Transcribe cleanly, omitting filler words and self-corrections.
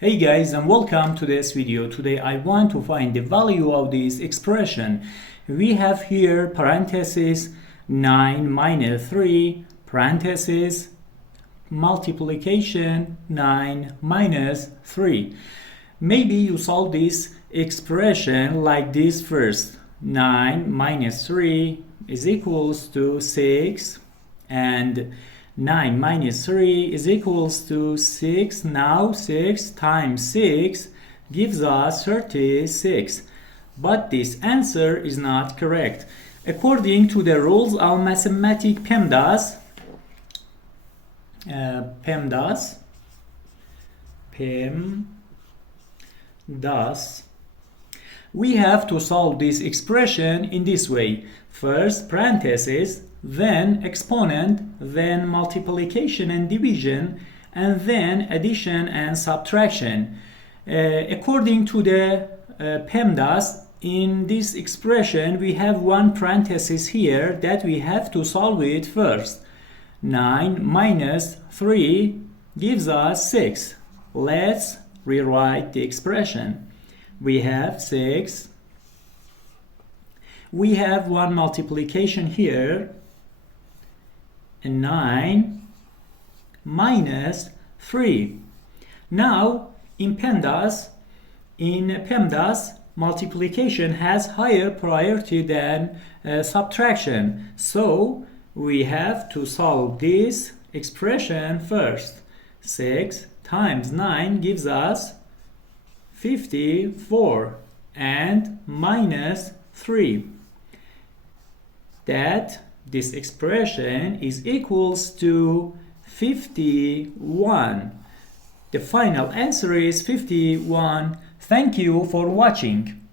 Hey guys, and welcome to this video. Today I want to find the value of this expression. We have here parenthesis 9 minus 3 parenthesis multiplication 9 minus 3. Maybe you solve this expression like this first. 9 minus 3 is equals to 6, and 9 minus 3 is equals to 6. Now 6 times 6 gives us 36. But this answer is not correct. According to the rules of mathematics PEMDAS, we have to solve this expression in this way. First parenthesis, then exponent, then multiplication and division, and then addition and subtraction. According to the PEMDAS, in this expression we have one parenthesis here that we have to solve it first. 9 minus 3 gives us 6. Let's rewrite the expression. We have 6. We have one multiplication here, and 9 minus 3. Now in PEMDAS, multiplication has higher priority than subtraction. So we have to solve this expression first. 6 times 9 gives us 54 and minus 3. That this expression is equals to 51. The final answer is 51. Thank you for watching.